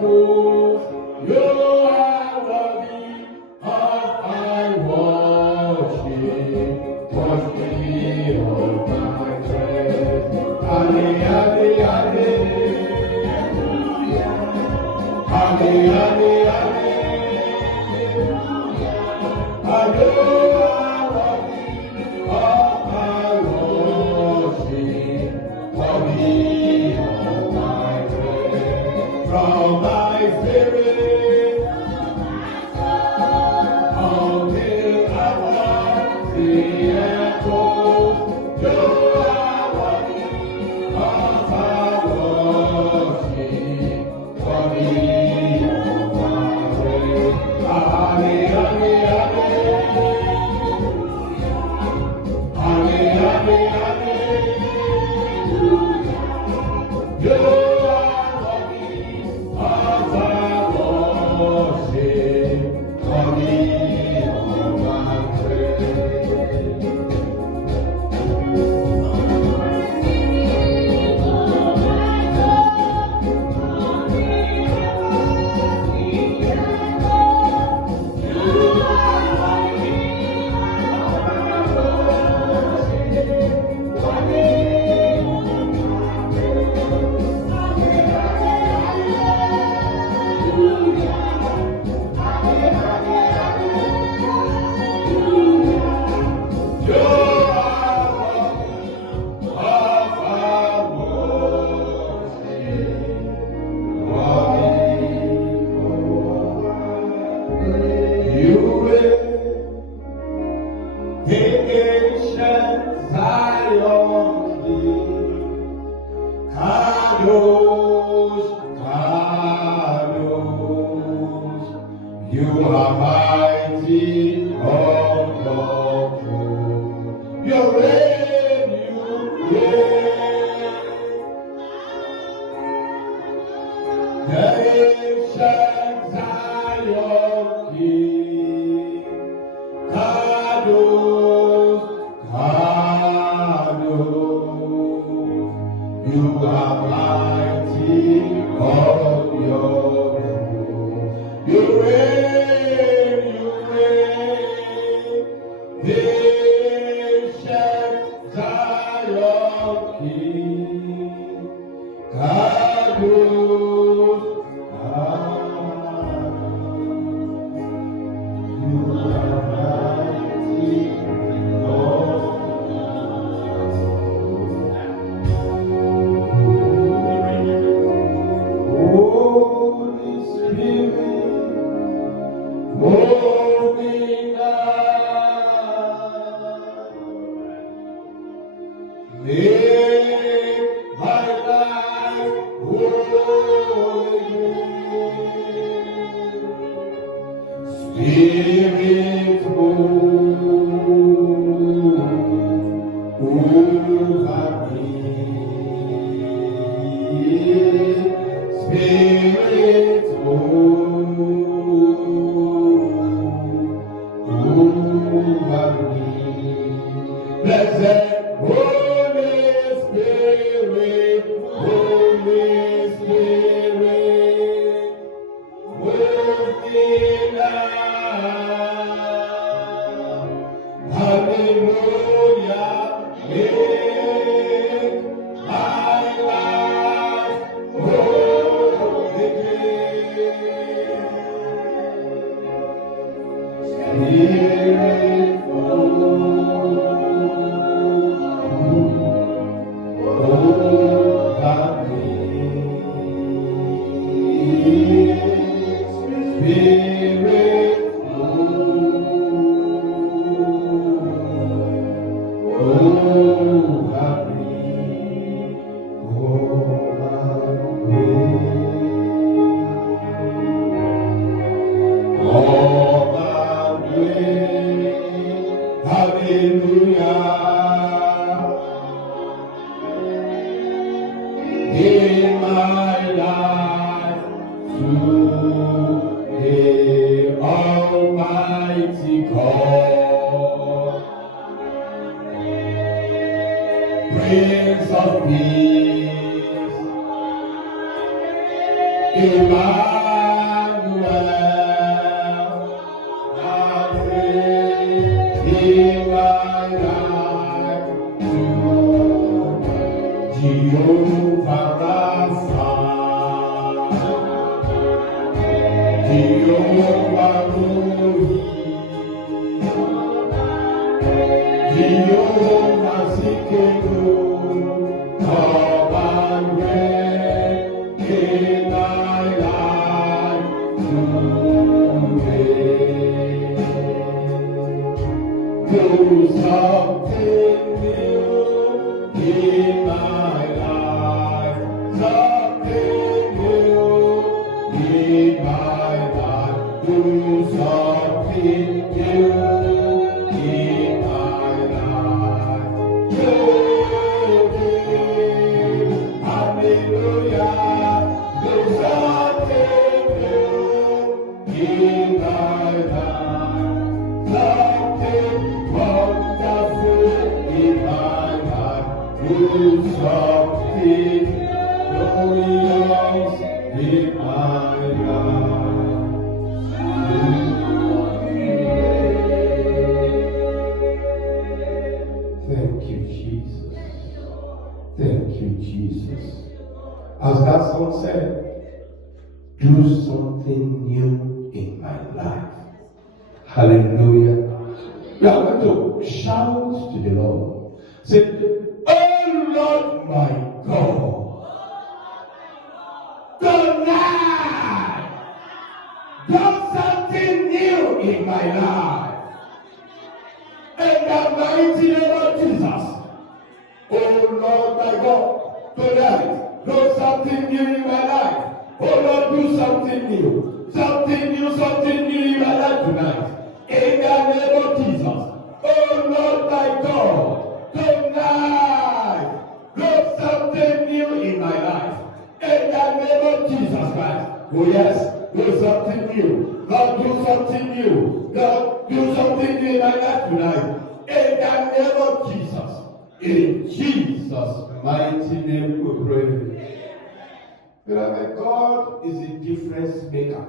miracles. You are worthy of my worship. Wash me of my praise. Ale, ale, ale. Ale, ale, ale. Ale, from my spirit until I want the echoes. You are worthy of our worship, worthy of our praise. Ale, ale, ale. Ale, ale, ale. You you are mighty on your throne. You reign, you reign. The ancient Zion King. Kadosh, Kadosh. You are mighty on your throne. You reign, you reign. The ancient Zion King. Kadosh, Kadosh. You are mighty Lord. Holy Spirit, move me now. Make my life holy. Spirit, move over me. Spirit, over me. Blessed Holy Spirit, Holy Spirit, move me now. Hallelujah, make my life holy again. Spirit, in my life to the Almighty God, Prince of Peace, in As that song said, do something new in my life. Hallelujah. We are going to shout to the Lord. Say, oh Lord my God, tonight, do something new in my life. In the mighty name of Jesus. Oh Lord my God, tonight, do something new in my life. Oh Lord, do something new. Something new in my life tonight. In the name of Jesus. Oh Lord my God, tonight, do something new in my life. In the name of Jesus Christ. Oh yes, do something new. Lord, do something new. Lord, do something new in my life tonight. In the name of Jesus. In Jesus' mighty name we pray. Beloved, God is a difference maker.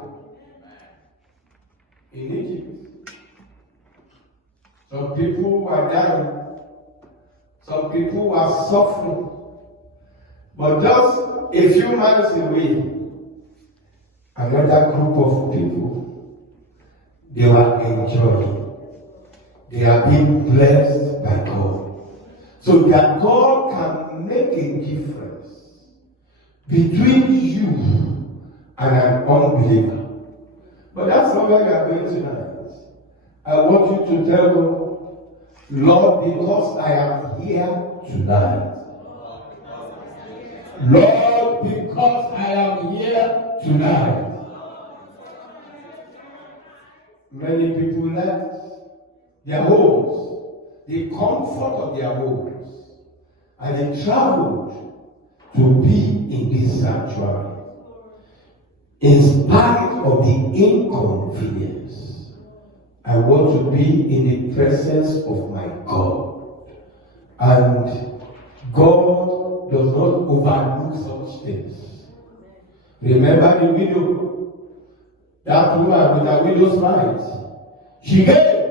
In Egypt, some people were dying, some people were suffering, but just a few miles away, another group of people, they were enjoying. They are being blessed by God. So that God can make a difference between you and an unbeliever. But that's not where we are going tonight. I want you to tell God, Lord, because I am here tonight. Lord, because I am here tonight. Many people left their homes, the comfort of their homes, and they traveled to be in this sanctuary. In spite of the inconvenience, I want to be in the presence of my God. And God does not overlook such things. Remember the widow, that woman with her widow's mite. She gave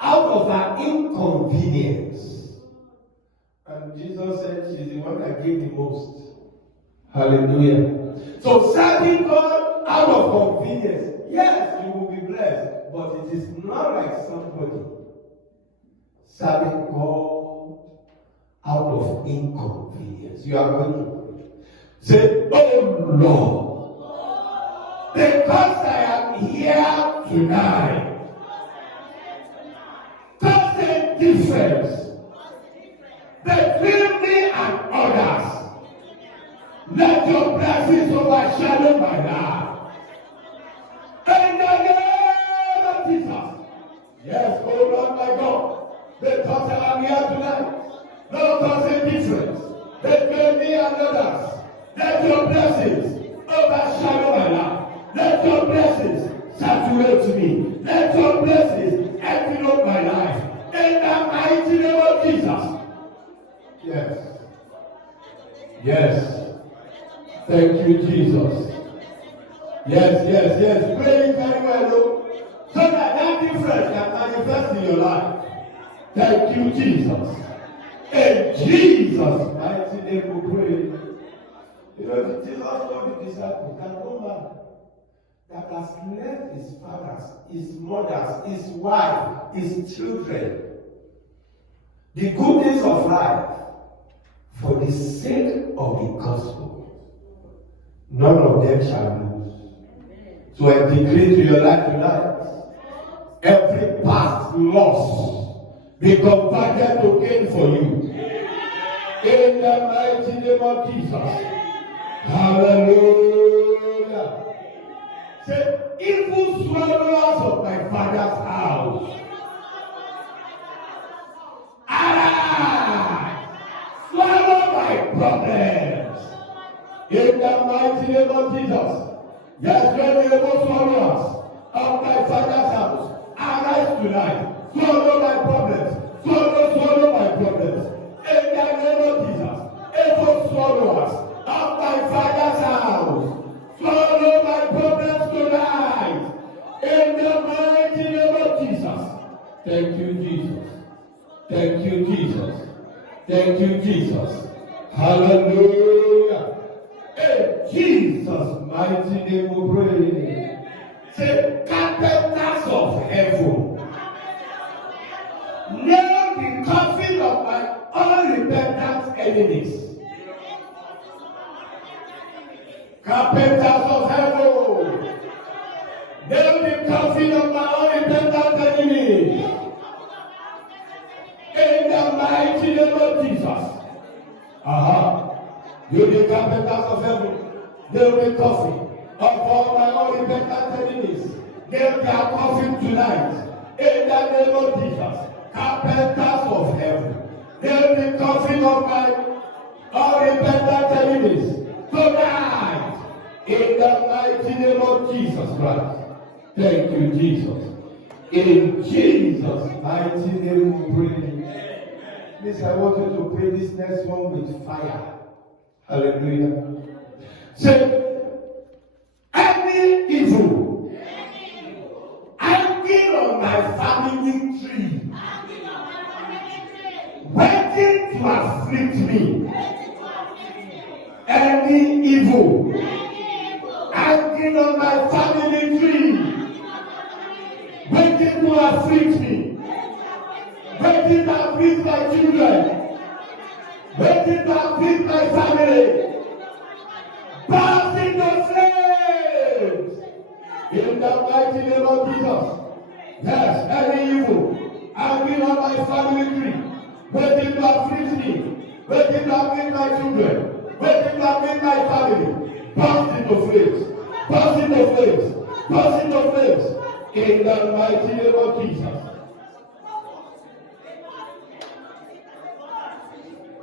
out of her inconvenience. And Jesus said she's the one that gave the most. Hallelujah. So serving God out of convenience, yes, you will be blessed, but it is not like somebody serving God out of inconvenience. You are going to say, oh Lord, because I am here tonight, cause a difference between me and others. Let your blessings overshadow my life. In the name of Jesus. Yes, oh Lord my God, because I am here tonight, Lord, cause a difference between me and others. Let your blessings overshadow my life. Let your blessings saturate me. Let your blessings envelop my life. In the mighty name of Jesus. Yes. Yes. Thank you, Jesus. Yes. Pray it very well, though, so that difference can manifest in your life. Thank you, Jesus. In Jesus' mighty name we pray. You know, Jesus told the disciples that no man that has left his fathers, his mothers, his wife, his children, the goodness of life, for the sake of the gospel, none of them shall lose. So I decree to your life tonight, every past loss be converted to gain for you. In the mighty name of Jesus. Hallelujah. Say, evil swallowers of my father's house, arise, swallow my problems. In the mighty name of Jesus. Yes, when the evil swallowers of my father's house, arise tonight. Swallow my problems. Swallow my problems. In the name of Jesus. Evil swallowers of my father's house, swallow my problems tonight. In the mighty name of Jesus. Thank you, Jesus. Thank you, Jesus. Thank you, Jesus. Hallelujah. In Jesus' mighty name we pray. Say, carpenters of heaven, nail the coffin of my unrepentant enemies. Carpenters of heaven, nail the coffin of my unrepentant enemies. In the mighty name of Jesus. You the carpenters of heaven, nail the coffin of all my unrepentant enemies. Nail their coffin tonight. In the name of Jesus. Carpenters of heaven, nail the coffin of my unrepentant enemies tonight. In the mighty name of Jesus Christ. Thank you, Jesus. In Jesus' mighty name we pray. Please, I want you to pray this next one with fire. Hallelujah. Say, any evil hanging on my family tree, waiting to afflict me. Any evil hanging on my family tree, waiting to afflict me, waiting to afflict my children, waiting to afflict my family, burst into flames in the mighty name of Jesus. Yes, any evil hanging on my family tree, waiting to afflict me, waiting to afflict my children, waiting to afflict my family, burst into flames, burst into flames, burst into flames in the mighty name of Jesus.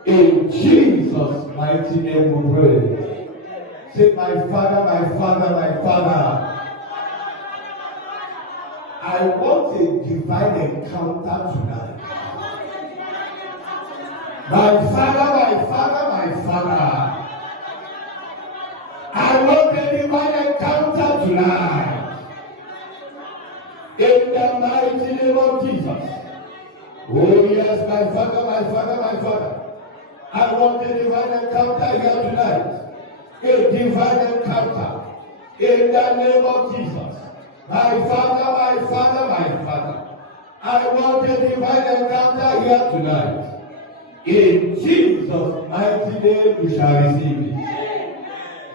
In Jesus' mighty name we pray. Say, my Father, my Father, my Father, I want a divine encounter tonight. My Father, my Father, my Father, I want a divine encounter tonight. In the mighty name of Jesus. Oh yes, my Father, my Father, my Father, I want a divine encounter here tonight. A divine encounter. In the name of Jesus. My Father, my Father, my Father, I want a divine encounter here tonight. In Jesus' mighty name we shall receive it.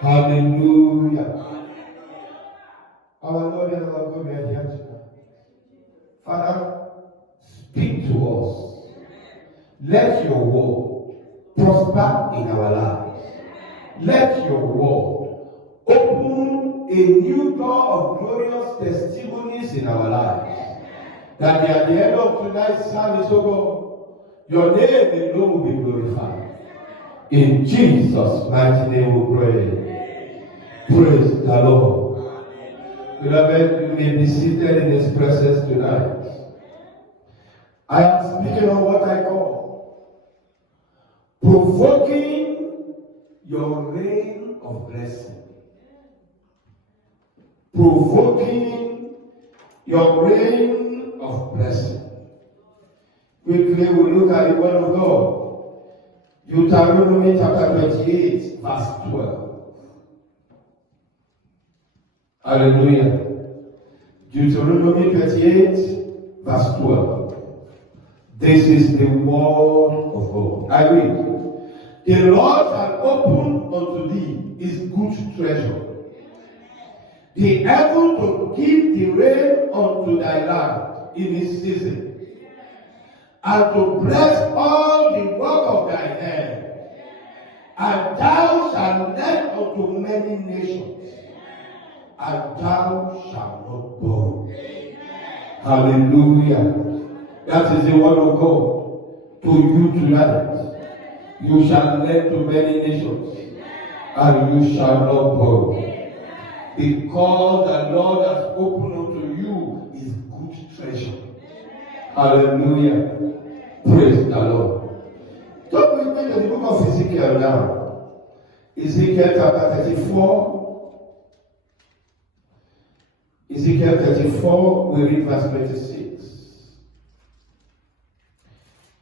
Hallelujah. Our Lord and our God, we are here tonight. Father, speak to us. Let your word prosper in our lives. Let your word open a new door of glorious testimonies in our lives. That at the end of tonight's service, oh God, your name alone will be glorified. In Jesus' mighty name we pray. Praise the Lord. Beloved, you may be seated in His presence tonight. I am speaking on what I call provoking your reign of blessing. provoking your reign of blessing. Quickly we look at the word of God. Deuteronomy chapter 28, verse 12. Hallelujah. Deuteronomy 28, verse 12. This is the word of God. I read. The Lord shall open unto thee his good treasure, the heaven to give the rain unto thy land in his season, and to bless all the work of thy hand. And thou shalt lend unto many nations, and thou shalt not borrow. Hallelujah. That is the word of God to you tonight. You shall lend to many nations, and you shall not borrow. Because the Lord has opened unto you his good treasure. Hallelujah. Praise the Lord. Don't we read the book of Ezekiel now? Ezekiel chapter 34. Ezekiel 34, we read verse 26.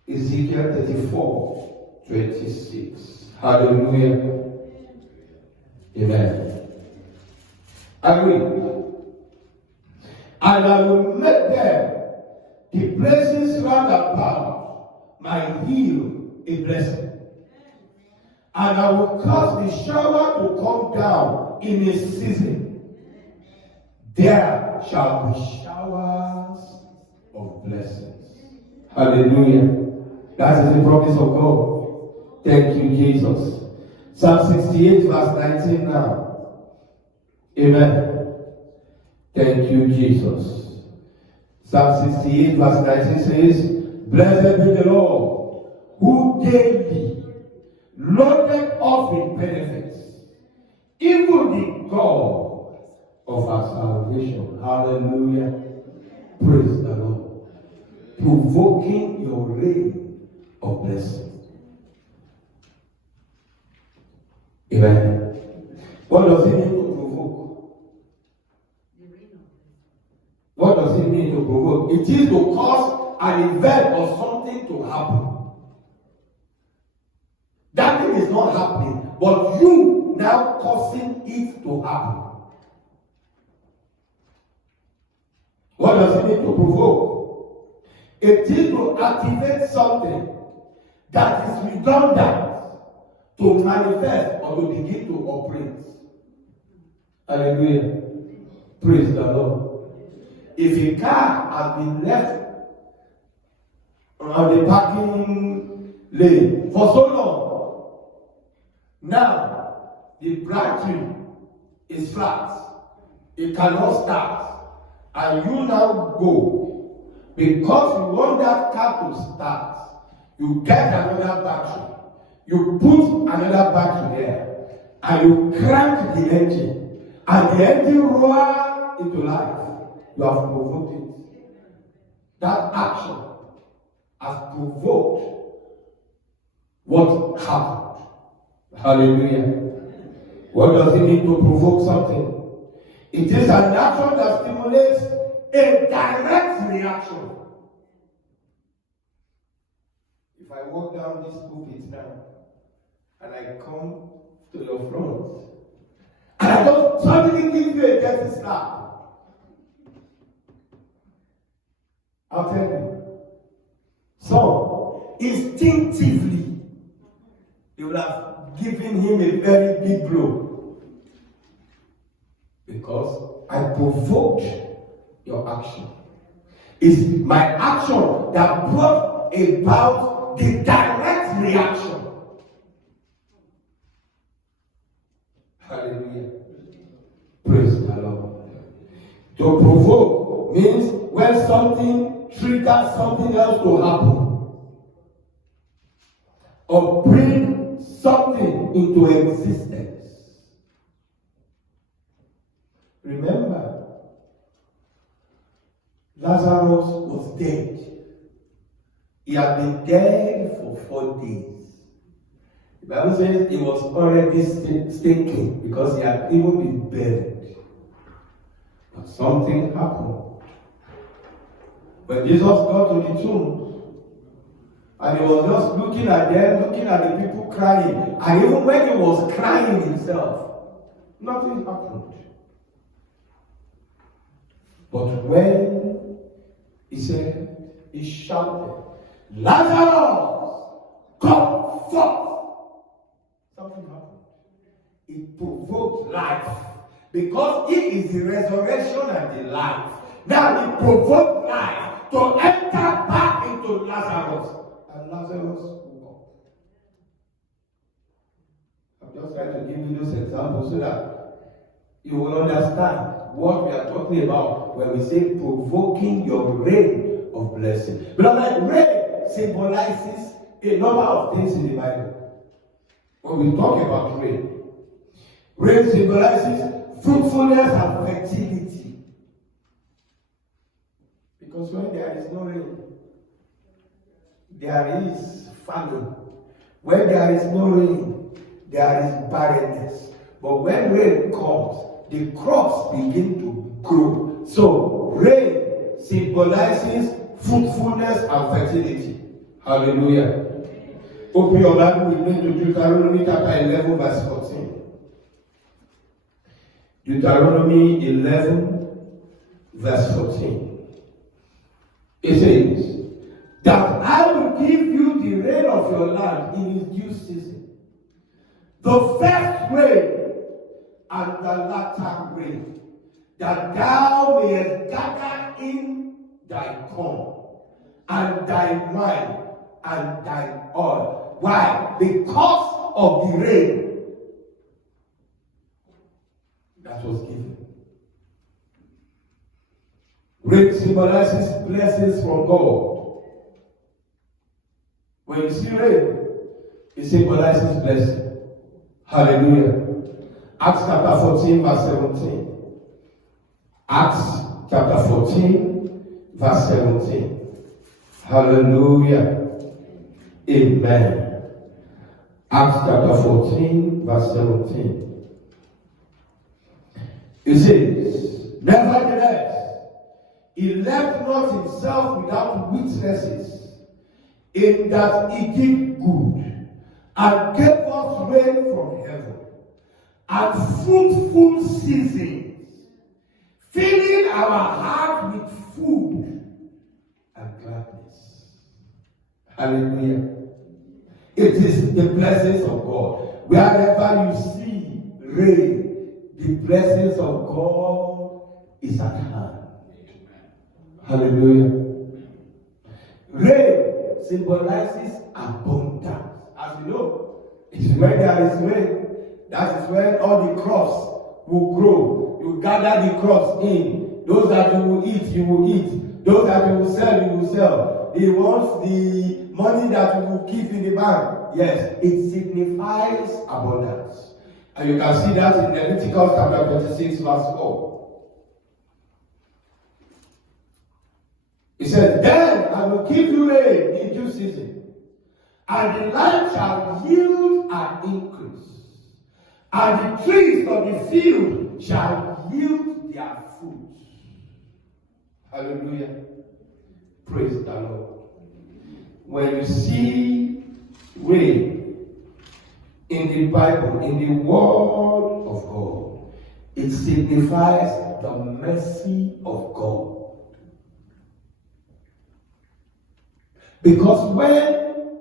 Ezekiel 34, 26. Hallelujah. Amen. I read. And I will make them the places round about my hill a blessing. And I will cause the shower to come down in its season. There shall be showers of blessings. Hallelujah. That is the promise of God. Thank you, Jesus. Psalm 68, verse 19 now. Amen. Thank you, Jesus. Psalm 68, verse 19 says, Blessed be the Lord, who daily loaded us with benefits, even the God of our salvation. Hallelujah. Praise the Lord. Provoking your reign of blessing. Amen. What does it mean to provoke? What does it mean to provoke? It is to cause an event or something to happen. That thing is not happening, but you now causing it to happen. What does it mean to provoke? It is to activate something that is redundant to manifest or to begin to operate. Hallelujah. Praise the Lord. If a car has been left on the parking lane for so long, now the battery is flat, it cannot start, and you now go because you want that car to start. You get another battery, you put another battery there, and you crank the engine, and the engine roars into life. You have provoked it. That action has provoked what happened. Hallelujah. What does it mean to provoke something? It is an action that stimulates a direct reaction. If I walk down this pulpit now, and I come to your front, and I don't suddenly give you a dirty slap, I'll tell you. So, instinctively, you will have given him a very big blow. Because I provoked your action. It's my action that brought about the direct reaction. Hallelujah. Praise the Lord. To provoke means when something triggers something else to happen, or bring something into existence. Remember, Lazarus was dead. He had been dead for 4 days. The Bible says he was already stinking because he had even been buried. something happened. When Jesus got to the tomb, and he was just looking at them, looking at the people crying, and even when he was crying himself, nothing happened. But when he said, he shouted, Lazarus, come forth! Something happened. It provoked life. Because he is the resurrection and the life. Now it provoked life to enter back into Lazarus. And Lazarus woke up. I'm just trying to give you those examples so that you will understand what we are talking about when we say provoking your rain of blessing. Beloved, rain symbolizes a number of things in the Bible. When we talk about rain, rain symbolizes fruitfulness and fertility. Because when there is no rain, there is famine. When there is no rain, there is barrenness. But when rain comes, the crops begin to grow. So, rain symbolizes fruitfulness and fertility. Hallelujah. Open your Bible with me to Deuteronomy chapter 11, verse 14. Deuteronomy 11, verse 14. It says, that I will give you the rain of your land in its due season, the first rain and the latter rain, that thou mayest gather in thy corn, and thy wine, and thy oil. Why? Because of the rain that was given. Rain symbolizes blessings from God. When you see rain, it symbolizes blessing. Hallelujah. Acts chapter 14, verse 17. Acts chapter 14, verse 17. Hallelujah. Amen. Acts chapter 14, verse 17. It says, nevertheless, he left not himself without witnesses, in that he did good, and gave us rain from heaven, and fruitful seasons, filling our heart with food and gladness. Hallelujah. It is the blessings of God. Wherever you see rain, the blessings of God is at hand. Hallelujah. Rain symbolizes abundance. As you know, it's when there is rain, that is when all the crops will grow. You gather the crops in. Those that you will eat, you will eat. Those that you will sell, you will sell. He wants the money that you will keep in the bank. Yes, it signifies abundance. And you can see that in Leviticus chapter 26, verse 4. He said, then I will give you rain in due season, and the land shall yield an increase, and the trees of the field shall yield their fruit. Hallelujah. Praise the Lord. When you see rain in the Bible, in the Word of God, it signifies the mercy of God. Because when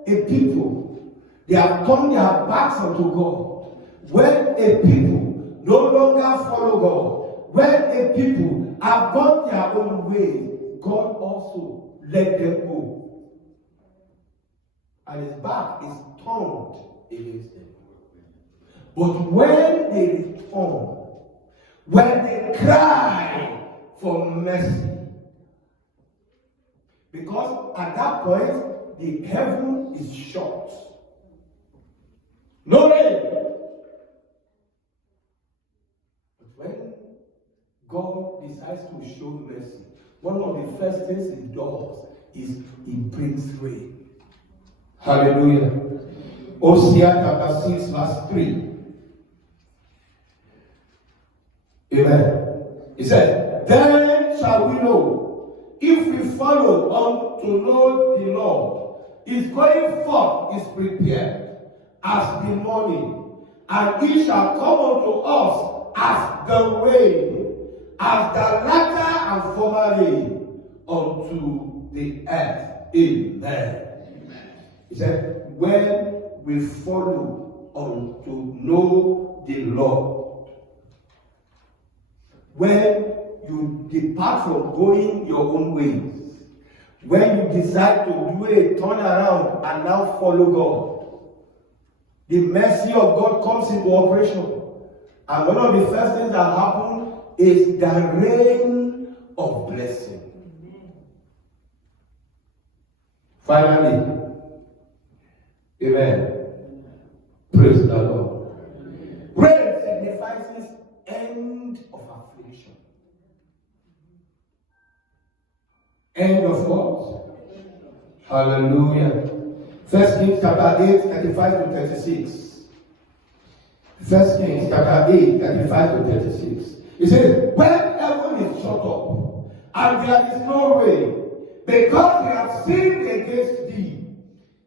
a people, they have turned their backs unto God, when a people no longer follow God, when a people have gone their own way, God also let them go. And his back is turned against them. But when they return, when they cry for mercy, because at that point, the heaven is shut. No rain. But when God decides to show mercy, one of the first things he does is he brings rain. Hallelujah. Hosea chapter 6, verse 3. Amen. He said, then shall we know if we follow on to know the Lord. His going forth is prepared as the morning, and he shall come unto us as the rain, as the latter and former rain unto the earth. Amen. He said, when we follow on to know the Lord, when you depart from going your own ways, when you decide to do a turnaround and now follow God, the mercy of God comes into operation. And one of the first things that happen is the rain of blessing. Finally, amen. Praise the Lord. Rain signifies end of affliction. End of what? Hallelujah. 1 Kings chapter 8, 35 to 36. 1 Kings chapter 8, 35 to 36. He says, when heaven is shut up, and there is no rain, because they have sinned against thee,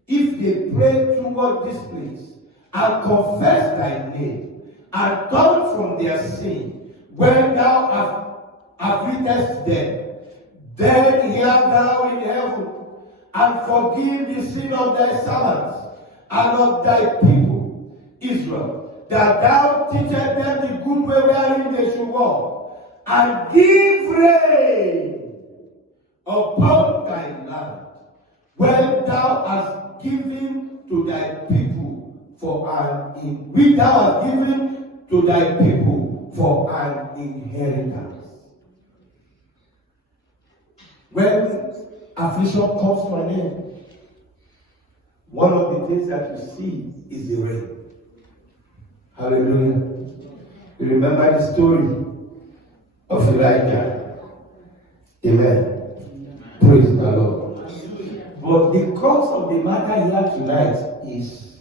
if they pray toward this place, and confess thy name, and turn from their sin, when thou afflictest them, then hear thou in heaven, and forgive the sin of thy servants, and of thy people, Israel, that thou teachest them the good way wherein they should walk, and give rain upon thy land, when thou hast given to thy people for which thou hast given to thy people for an inheritance. When affliction comes to an end, one of the things that you see is the rain. Hallelujah. You remember the story of Elijah. Amen. Praise the Lord. But the crux of the matter here tonight is,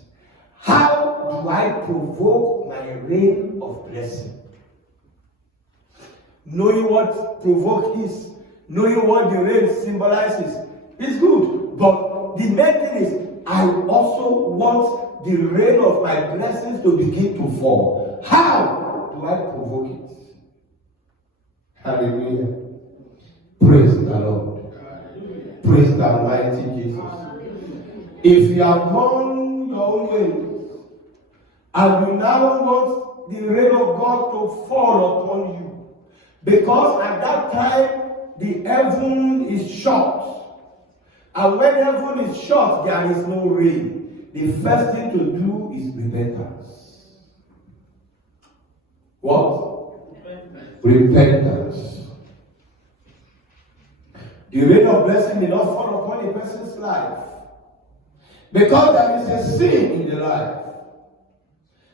how do I provoke my rain of blessing? Knowing what provoke is, knowing what the rain symbolizes, is good. But the main thing is, I also want the rain of my blessings to begin to fall. How do I provoke it? Hallelujah. Praise the Lord. Praise the mighty Jesus. If you have gone your own way, and you now want the rain of God to fall upon you, because at that time the heaven is shut, and when heaven is shut, there is no rain. The first thing to do is repentance. What? Repentance. The rain of blessing may not fall upon a person's life, because there is a sin in the life.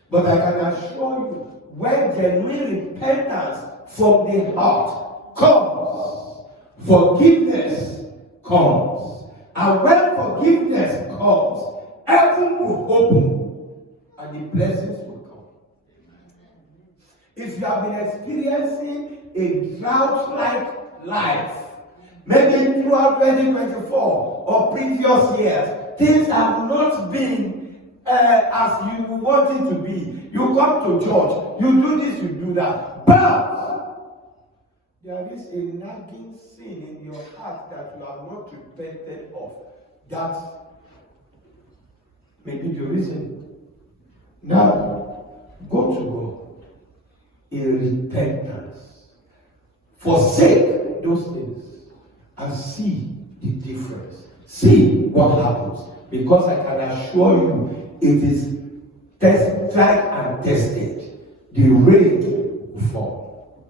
But I can assure you, when genuine repentance from the heart comes, forgiveness comes. And when forgiveness comes, heaven will open and the blessings will come. If you have been experiencing a drought-like life, maybe throughout 2024 or previous years, things have not been as you want it to be. You come to church, you do this, you do that. But there is a nagging sin in your heart that you have not repented of. That may be the reason. Now, go to God in repentance. Forsake those things and see the difference. See what happens. Because I can assure you, it is tried and tested. The rain will fall.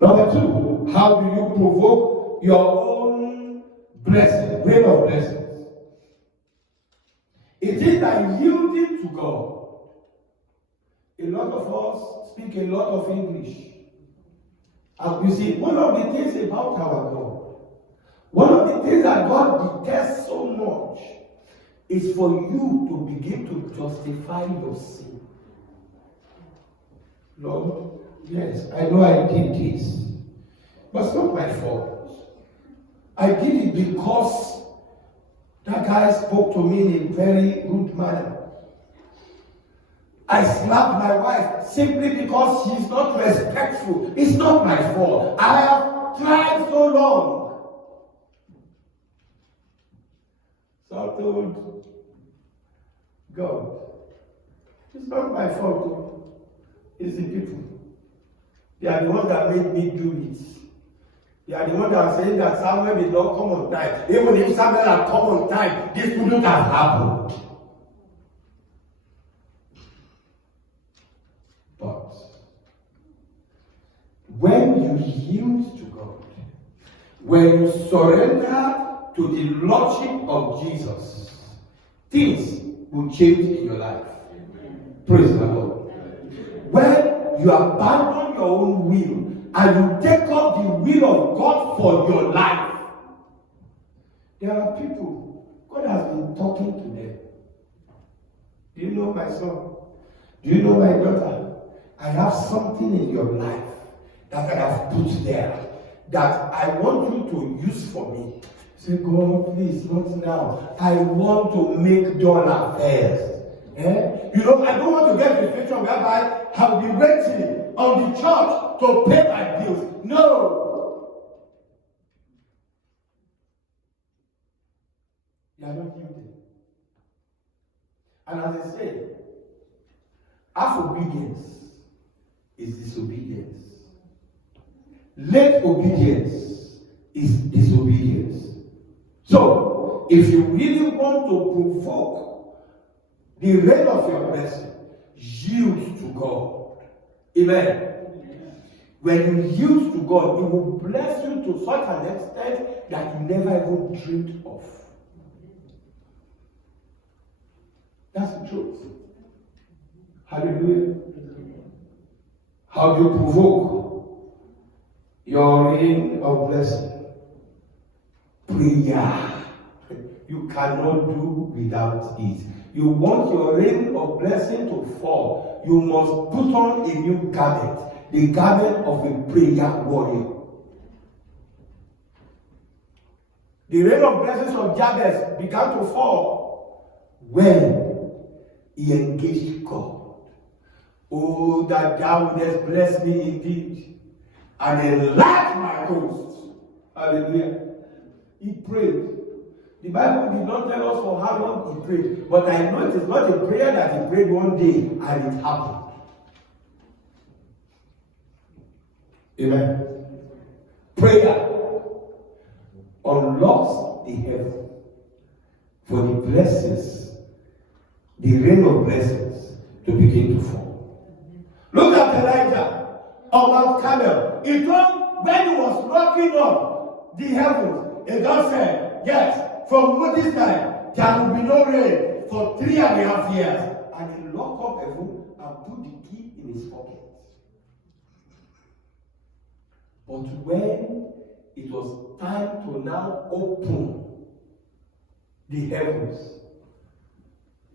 Number two, how do you provoke your own blessing, rain of blessings? It is by yielding to God. A lot of us speak a lot of English. And you see, one of the things about our God, one of the things that God detests so much is for you to begin to justify your sin. Lord, Yes, I know I did this. But it's not my fault. I did it because that guy spoke to me in a very rude manner. I slapped my wife simply because she's not respectful. It's not my fault. I have tried so long. So I told God, it's not my fault, though. It's the people. They are the ones that made me do it. They are the ones that are saying that Samuel did not come on time. Even if Samuel had come on time, this wouldn't have happened. But when you yield to God, when you surrender to the Lordship of Jesus, things will change in your life. Praise the Lord. When you abandon your own will and you take up the will of God for your life, there are people, God has been talking to them. Do you know my son? Do you know my daughter? I have something in your life that I have put there that I want you to use for me. Say, God, please, not now. I want to make dollar first. You know, I don't want to get to a situation whereby I'll be waiting on the church to pay my bills. No. You are not yielding. And as I say, half obedience is disobedience. Late obedience is disobedience. So, if you really want to provoke the reign of your blessing, yield to God. Amen. When you yield to God, He will bless you to such an extent that you never even dreamed of. That's the truth. Hallelujah. How do you provoke your reign of blessing? Prayer. You cannot do without it. You want your rain of blessing to fall, you must put on a new garment, the garment of a prayer warrior. The rain of blessings of Jabez began to fall when he engaged God. Oh, that thou wouldest bless me indeed, and enlarge my coast. Hallelujah. He prayed. The Bible did not tell us for how long he prayed, but I know it is not a prayer that he prayed one day and it happened. Amen. Prayer unlocks the heaven for the blessings, the rain of blessings to begin to fall. Look at Elijah on Mount Carmel. It was when he was locking up the heavens, and God said, yes, from this time, there will be no rain for 3.5 years. And he locked up heaven and put the key in his pocket. But when it was time to now open the heavens,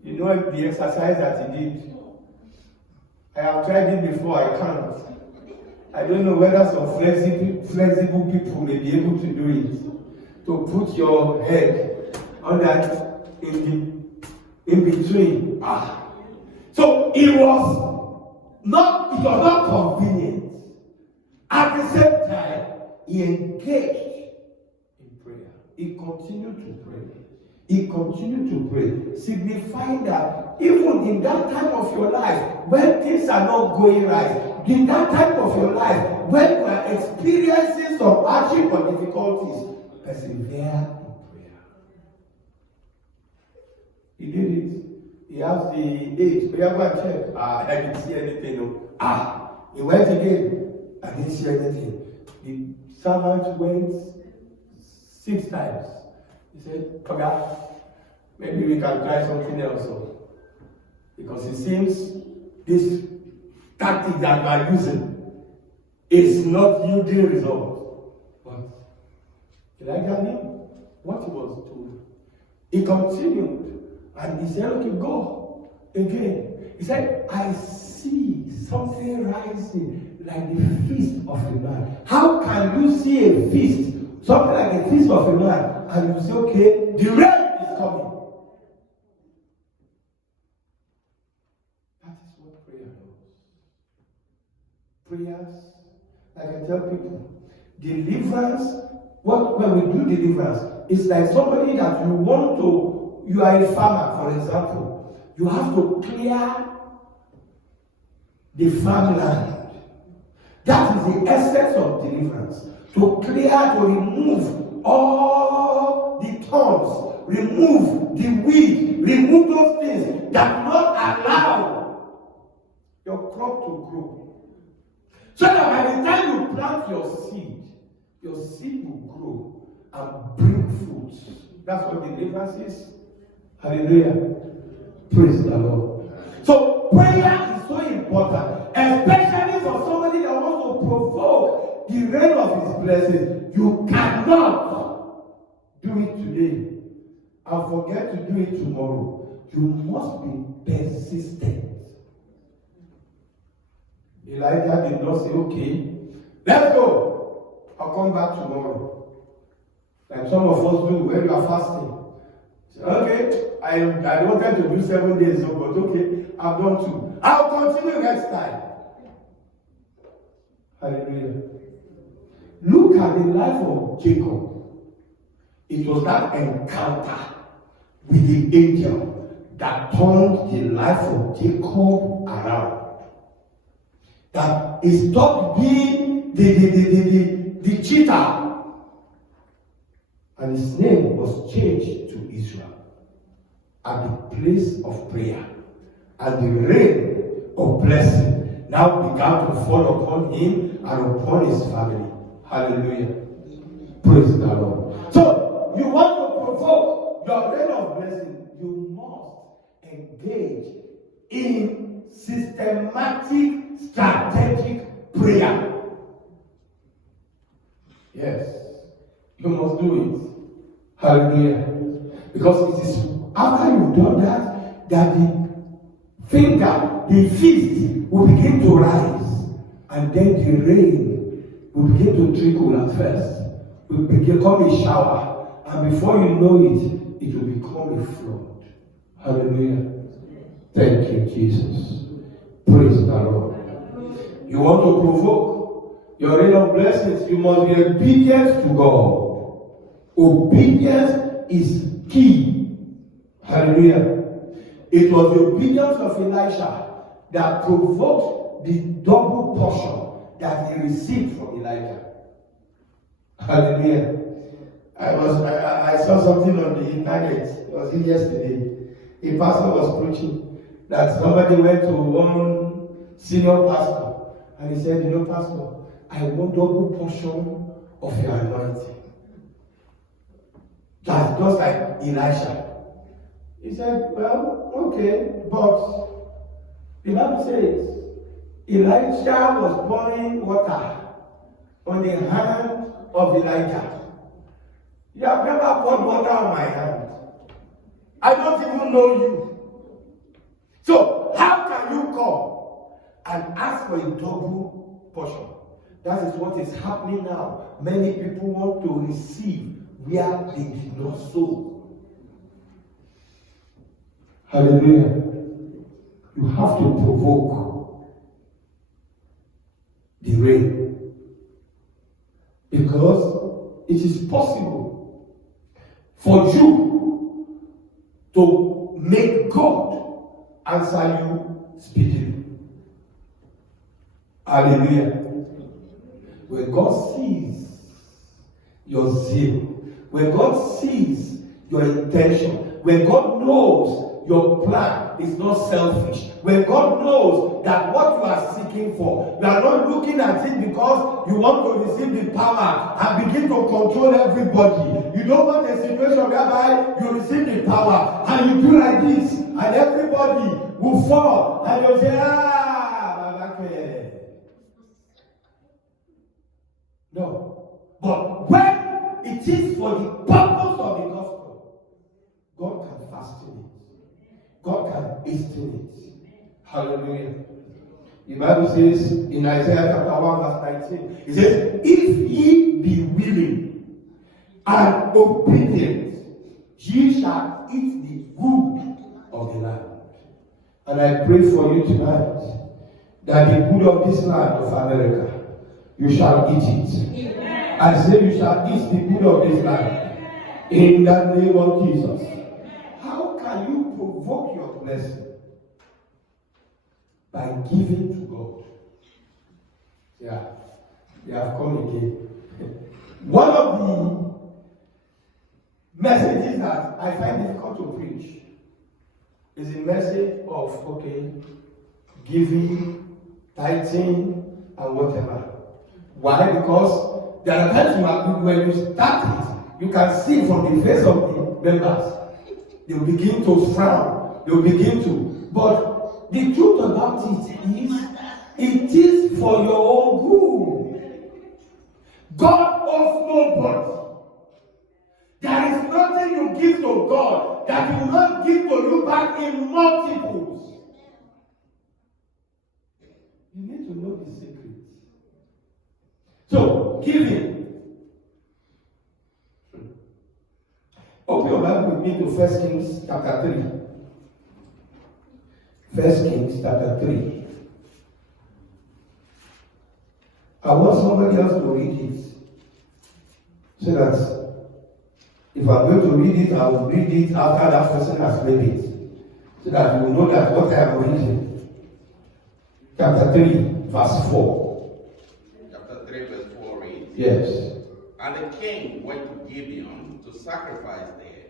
you know the exercise that he did? I have tried it before, I can't. I don't know whether some flexible people may be able to do it. To put your head on that in between. So it was not convenient. At the same time, he engaged in prayer. He continued to pray. He continued to pray, signifying that even in that time of your life, when things are not going right, in that time of your life, when you are experiencing some hardship or difficulties, persevere in prayer. He did it. He asked the age, go and check. I didn't see anything. He went again. I didn't see anything. The servant went 6 times. He said, okay, maybe we can try something else. Because it seems this tactic that we are using is not yielding results. But Elijah knew what he was told. He continued and he said, okay, go again. He said, I see something rising like the feast of a man. How can you see a feast, something like a feast of a man, and you say, okay, the rain is coming? That is what prayer does. Prayers, like I tell people, deliverance, when we do deliverance, it's like somebody that you are a farmer, for example. You have to clear the farmland. That is the essence of deliverance. To clear, to remove all the thorns, remove the weed, remove those things that do not allow your crop to grow. So that by the time you plant your seed will grow and bring fruits. That's what deliverance is. Hallelujah. Praise the Lord. So prayer is so important, especially for somebody that wants to provoke the rain of his blessings. You cannot do it today and forget to do it tomorrow. You must be persistent. Elijah did not say, okay, let's go. I'll come back tomorrow. Like some of us do when we are fasting. Okay, I wanted to do 7 days, but okay, I've done 2. I'll continue next time. Hallelujah. Look at the life of Jacob. It was that encounter with the angel that turned the life of Jacob around. That he stopped being the cheater. And his name was changed to Israel at the place of prayer. And the rain of blessing now began to fall upon him and upon his family. Hallelujah. Praise the Lord. So, you want to provoke your rain of blessing, you must engage in systematic, strategic prayer. Yes. You must do it. Hallelujah. Because it is after you've done that the feast will begin to rise. And then the rain will begin to trickle at first. It will become a shower. And before you know it, it will become a flood. Hallelujah. Thank you, Jesus. Praise the Lord. You want to provoke your rain of blessings, you must be obedient to God. Obedience is key. Hallelujah. It was the obedience of Elisha that provoked the double portion that he received from Elijah. Hallelujah. I saw something on the internet. Was it yesterday? A pastor was preaching that somebody went to one senior pastor and he said, Pastor, I want double portion of your anointing. Just like Elisha. He said, well, okay, but the Bible says Elisha was pouring water on the hand of Elijah. You have never poured water on my hand. I don't even know you. So, how can you come and ask for a double portion? That is what is happening now. Many people want to receive where they did not sow. Hallelujah. You have to provoke the rain. Because it is possible for you to make God answer you speedily. Hallelujah. When God sees your zeal, when God sees your intention, when God knows your plan is not selfish, when God knows that what you are seeking for, you are not looking at it because you want to receive the power and begin to control everybody. You don't want a situation whereby you receive the power and you do like this and everybody will fall and you'll say, no. But when it is for the purpose of the gospel, God can fasten it. God can hasten it. Hallelujah. The Bible says in Isaiah chapter 1 verse 19, it says, if ye be willing and obedient, ye shall eat the good of the land. And I pray for you tonight that the good of this land of America, you shall eat it. Amen. I say you shall eat the good of this land. In the name of Jesus. How can you provoke your blessing? By giving to God. Yeah, they have come again. One of the messages that I find difficult to preach is the message of, giving, tithing, and whatever. Why? Because there are times when you start it, you can see from the face of the members, they'll begin to frown, they'll begin to, but the truth about it is for your own good. God owes nobody. There is nothing you give to God that He will not give to you back in multiples. You need to know the secret. So, giving. Open your Bible with me to 1 Kings chapter 3. 1 Kings chapter 3. I want somebody else to read it. So that if I'm going to read it, I will read it after that person has read it. So that you will know that what I am reading. Chapter 3, verse 4. Chapter 3, verse 4 reads. Yes. And the king went to Gibeon to sacrifice there,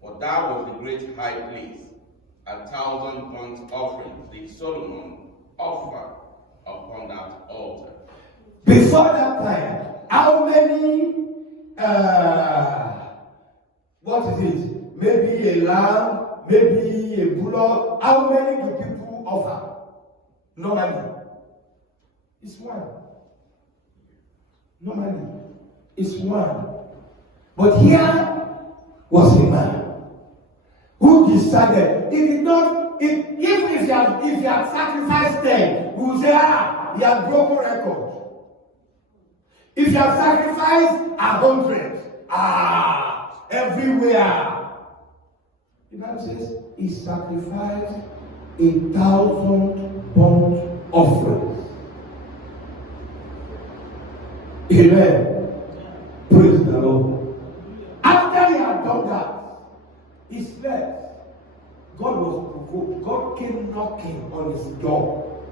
for that was the great high priest. 1,000 burnt offerings did Solomon offer upon that altar. Before that time, how many, what is it? Maybe a lamb, maybe a bullock. How many do people offer? Normally, it's one. Normally, it's one. But here was a man who decided, if he had sacrificed 10, we would say, he had broken record. If you have sacrificed 100, everywhere. The Bible says he sacrificed 1,000 burnt offerings. Amen. Praise the Lord. After he had done that, he slept. God was provoked. God came knocking on his door.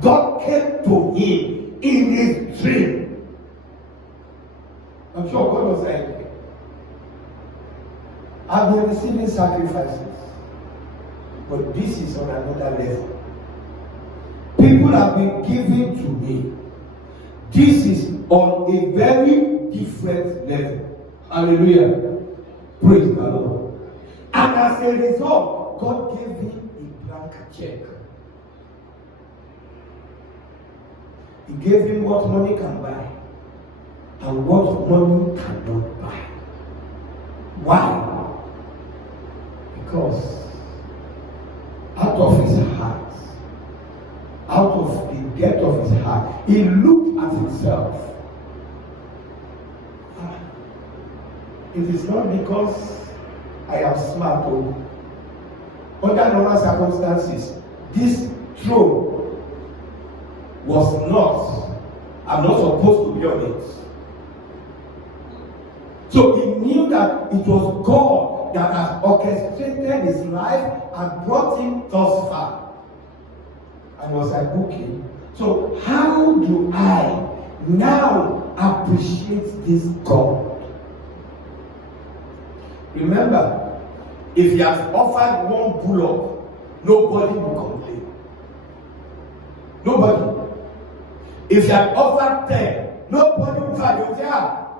God came to him in his dream. I'm sure God was like, I've been receiving sacrifices, but this is on another level. People have been giving to me. This is on a very different level. Hallelujah. Praise the Lord. And as a result, God gave him a blank check. He gave him what money can buy and what money cannot buy. Why? Because out of his heart, out of the depth of his heart, he looked at himself. It is not because I am smart. Under normal circumstances, this throne was not, I'm not supposed to be on it. So he knew that it was God that has orchestrated his life and brought him thus far. And was like, okay, so how do I now appreciate this God? Remember, if he has offered one bullock, nobody will complain. Nobody. If he had offered 10, nobody would say,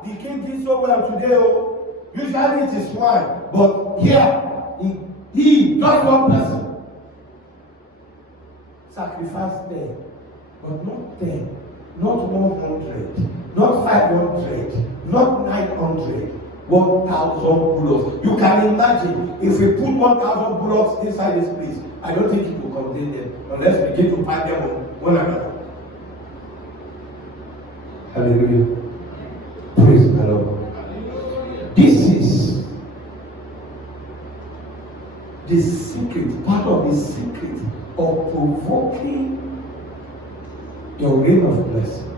the king did so well today. Usually it is one, but here, he just one person sacrificed 10, but not 10, not 100, not 500, not 900. 1,000 bullocks. You can imagine if we put 1,000 bullocks inside this place I don't think it will contain them unless we begin to pack them on one another. Hallelujah. Praise the Lord. This is the secret, part of the secret of provoking your rain of blessing.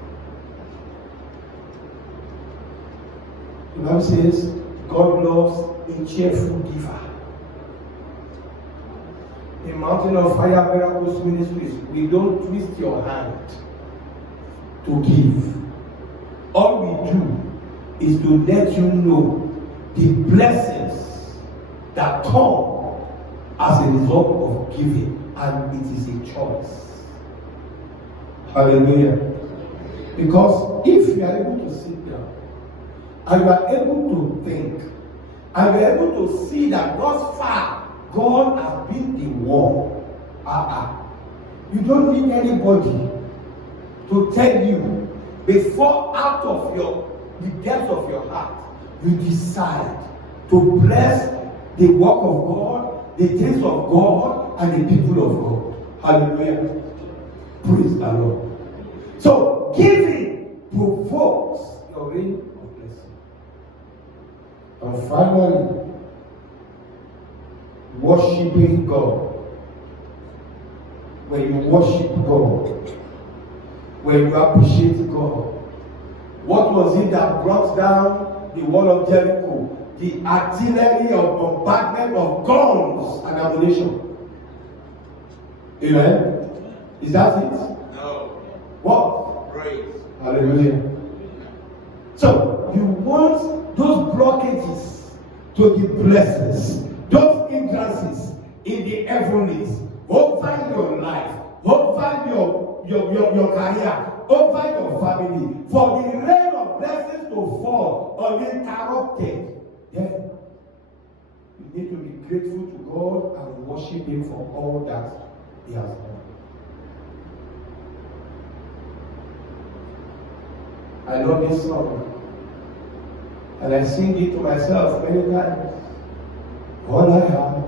The Bible says God loves a cheerful giver. The Mountain of Fire Miracles Ministries, we don't twist your hand to give. All we do is to let you know the blessings that come as a result of giving, and it is a choice. Hallelujah. Because if you are able to sit down and you are able to think and you are able to see that thus far God has been the one, you don't need anybody to tell you before, out of the depth of your heart, you decide to bless the work of God, the things of God, and the people of God. Hallelujah. Praise the Lord. So, giving provokes your rain of blessing. And finally, worshiping God. When you worship God, when you appreciate God, what was it that brought down the wall of Jericho? The artillery of bombardment of guns and ammunition. Amen? Is that it? No. What? Praise. Hallelujah. So, you want those blockages to be blessings, those hindrances in the heavenlies, over your life, over your career, over your family, for the rain of blessings to fall uninterrupted. Then you need to be grateful to God and worship Him for all that He has done. I love this song, and I sing it to myself many times. All I have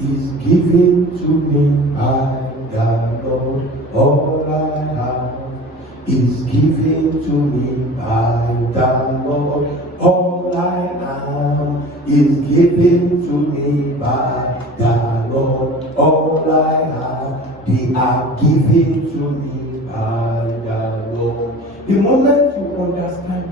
is given to me by the Lord. All I have is given to me by the Lord. All I am is given to me by the Lord. All I have, they are given to me by the Lord. The moment you understand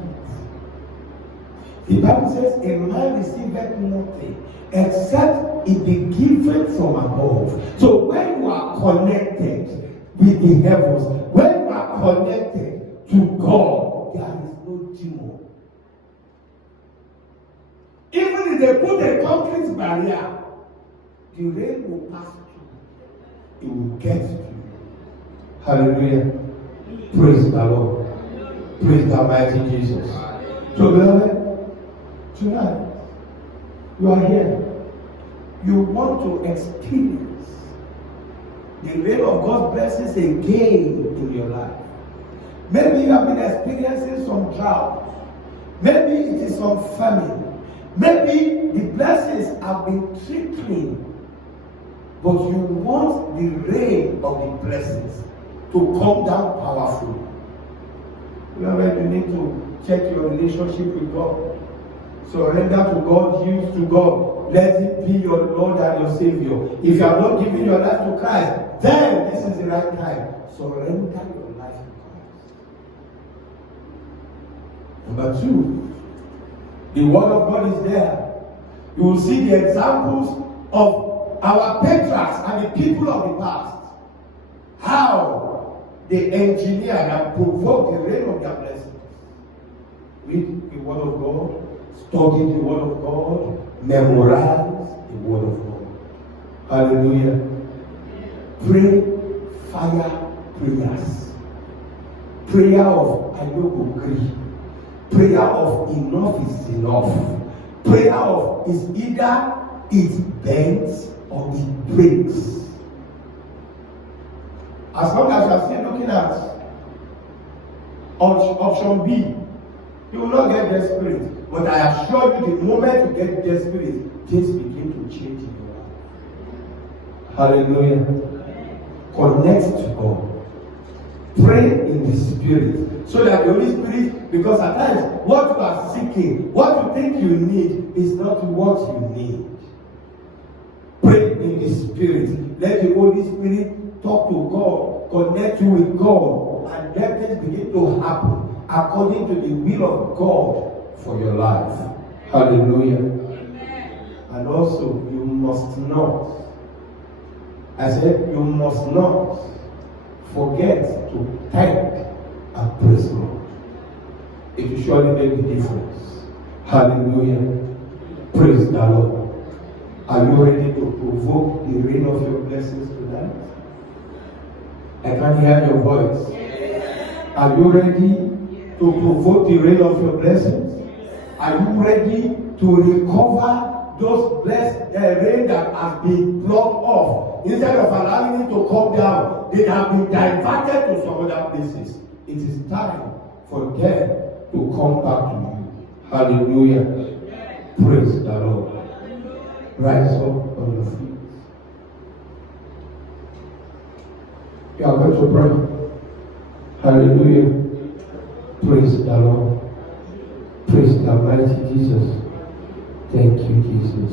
it, the Bible says a man receiveth nothing except it be given from above. So when you are connected with the heavens, when you are connected to God, there is no demon. Even if they put a concrete barrier, the rain will pass through. It will get to you. Hallelujah. Praise the Lord. Praise the mighty Jesus. So beloved, tonight, you are here. You want to experience the rain of God's blessings again in your life. Maybe you have been experiencing some drought. Maybe it is some famine. Maybe the blessings have been trickling. But you want the rain of the blessings to come down powerfully. You need to check your relationship with God. Surrender to God, yield to God. Let it be your Lord and your Savior. If you are not giving your life to Christ, then this is the right time. Surrender your life to Christ. Number 2, the Word of God is there. You will see the examples of our patriarchs and the people of the past. How they engineered and provoked the rain of their blessings. Read the Word of God, study the Word of God, memorize the Word of God. Hallelujah. Pray fire prayers. Prayer of I don't agree. Prayer of enough is enough. Prayer of is either it bends or it breaks. As long as you are still looking at option B, you will not get desperate. But I assure you, the moment you get desperate, things begin to change in your life. Hallelujah. Connect to God. Pray in the Spirit. So that the Holy Spirit, because at times what you are seeking, what you think you need, is not what you need. Pray in the Spirit. Let the Holy Spirit talk to God, connect you with God, and let things begin to happen according to the will of God for your life. Hallelujah. Amen. And also, you must not, I said, you must not forget to thank and praise God. It will surely make the difference. Hallelujah. Praise the Lord. Are you ready to provoke the rain of your blessings tonight? I can hear your voice. Are you ready to provoke the rain of your blessings? Are you ready to recover those blessed rain that has been blocked off? Instead of allowing it to come down, they have been diverted to some other places. It is time for them to come back to you. Hallelujah. Praise the Lord. Rise up on your feet. You are going to pray. Hallelujah. Praise the Lord. Praise the mighty Jesus. Thank you, Jesus.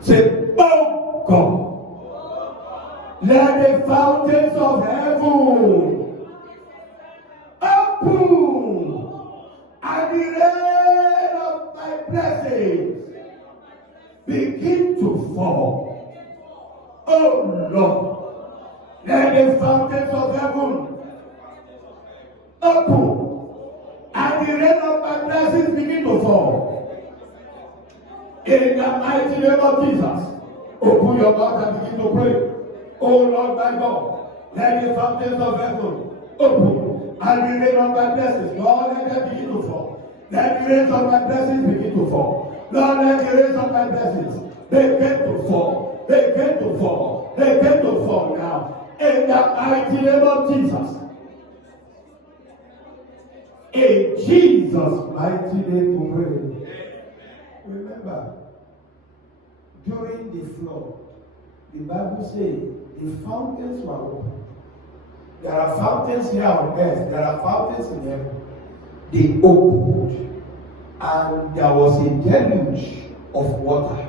Say, oh God, let the fountains of heaven open and the rain of my blessings begin to fall. Oh Lord, let the fountains of heaven open and the rain of my blessings begin to fall. In the mighty name of Jesus, open your mouth and begin to pray. Oh Lord my God, let the fountains of heaven open and the rain of my blessings, Lord, let them begin to fall. Let the rains of my blessings begin to fall. Lord, let the rains of my blessings begin to fall. Begin to fall. Begin to fall now. In the mighty name of Jesus. In Jesus' mighty name we pray. Remember, during the flood, the Bible says the fountains were open. There are fountains here on earth. There are fountains in heaven. They opened, and there was a deluge of water.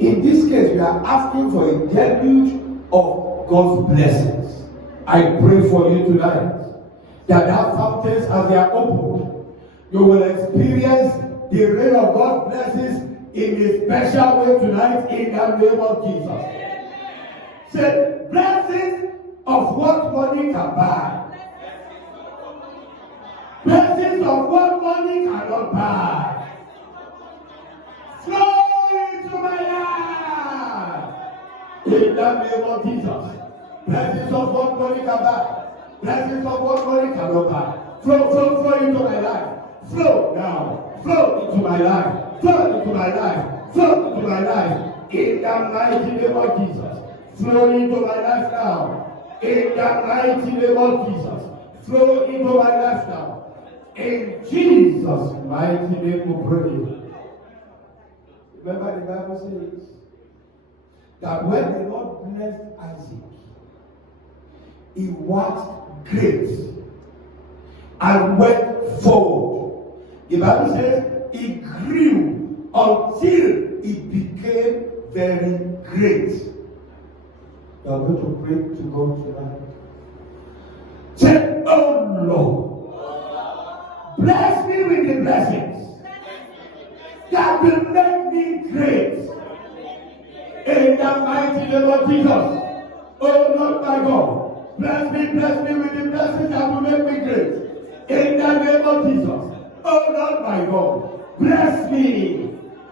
In this case, we are asking for a deluge of God's blessings. I pray for you tonight that fountains, as they are opened, you will experience the rain of God's blessings in a special way tonight in the name of Jesus. Say, blessings of what money can buy. Blessings of what money cannot buy. Flow into my life. In the name of Jesus. Blessings of what money can buy. Blessings of what money cannot buy. Flow into my life. Flow now. Flow into my life. Flow into my life. Flow into my life. In the mighty name of Jesus. Flow into my life now. In the mighty name of Jesus. Flow into my life now. In Jesus' mighty name we pray. Remember the Bible says that when the Lord blessed Isaac, he waxed great and went forward. The Bible says he grew until he became very great. You are going to pray to God tonight. Say, oh Lord, bless me with the blessings that will make me great. In the mighty name of Jesus. Oh Lord my God, bless me with the blessings that will make me great. In the name of Jesus. Oh Lord my God, bless me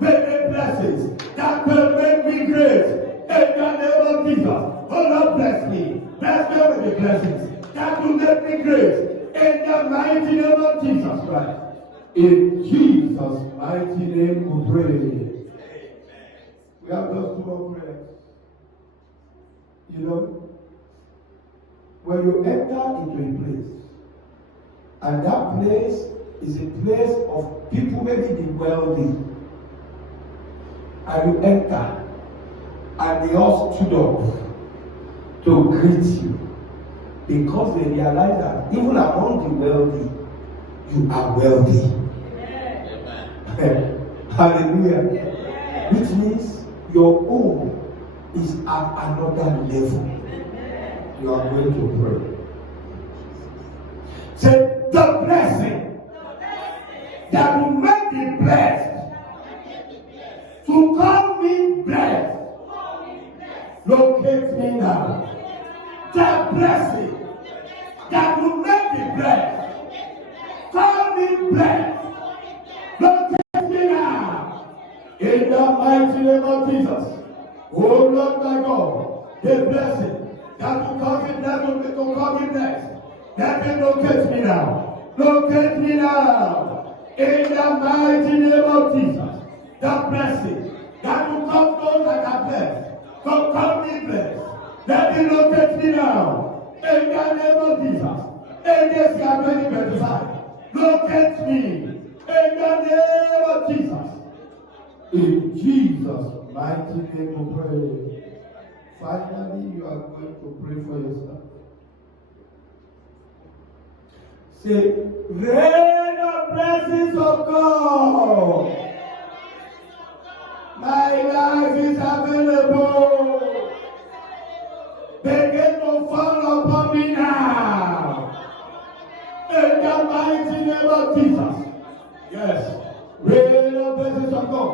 with the blessings that will make me great. In the name of Jesus. Oh Lord, bless me. Bless me with the blessings that will make me great. In the mighty name of Jesus Christ. In Jesus' mighty name we pray. We have just two more prayers. You know, when you enter into a place, and that place is a place of people, maybe the wealthy, and you enter, and they all stood up, to greet you because they realize that even among the wealthy, you are wealthy. Amen. Hallelujah. Amen. Which means your own is at another level. You are going to pray. Say, the blessing that will make me blessed, to call me blessed, locate me now. The blessing that will make me blessed, call me blessed, locate me now. In the mighty name of Jesus. Oh Lord my God, the blessing that will call me blessed, to call me blessed. That will locate me now. Locate me now. In the mighty name of Jesus. The blessing that will come those that are blessed. Call me blessed. That will locate me now. In the name of Jesus. And yes, you are very beneficial. Locate me. In the name of Jesus. In Jesus' mighty name we pray. Finally, you are going to pray for yourself. Say, rain of blessings of God. My life is available. Begin to fall upon me now. In the mighty name of Jesus. Yes. Rain of blessings of God.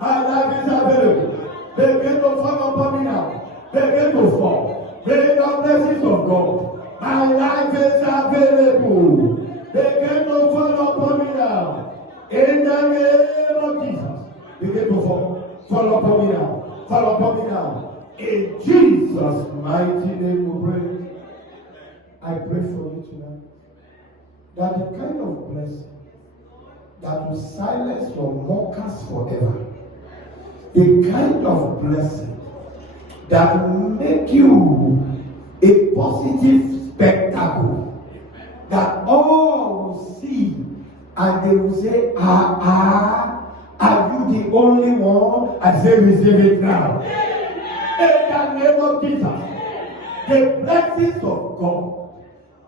My life is available. Begin to fall upon me now. Begin to fall. Rain of blessings of God. My life is available. Begin to fall upon me now. In the name of Jesus. Begin to fall. Fall upon me now. Fall upon me now. In Jesus' mighty name we pray. I pray for you tonight. That the kind of blessing that will silence your mockers forever. The kind of blessing that will make you a positive spectacle that all will see and they will say, are you the only one? I say, receive it now. In the name of Jesus, the blessings of God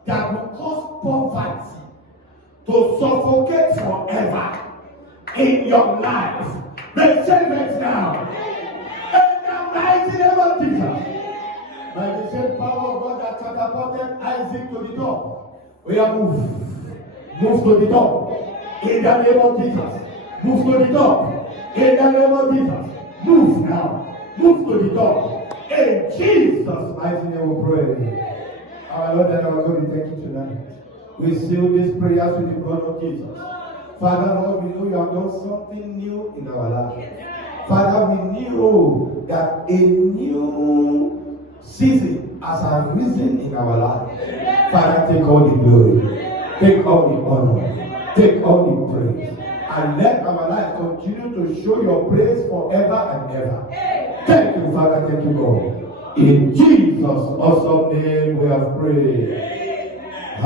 that will cause poverty to suffocate forever in your life, receive it now. In the mighty name of Jesus. By the same power of God that catapulted Isaac to the top. We are move. Move to the top. In the name of Jesus. Move to the top. In the name of Jesus. Move now. Move to the top. In Jesus' mighty name we pray. Our Lord and our God, we thank you tonight. We seal these prayers with the blood of Jesus. Father, Lord, we know you have done something new in our life. Father, we knew that a new season has arisen in our life. Father, take all the glory, take all the honor, take all the praise, and let our life continue to show your praise forever and ever. Thank you, Father, thank you, God. In Jesus' awesome name we have prayed.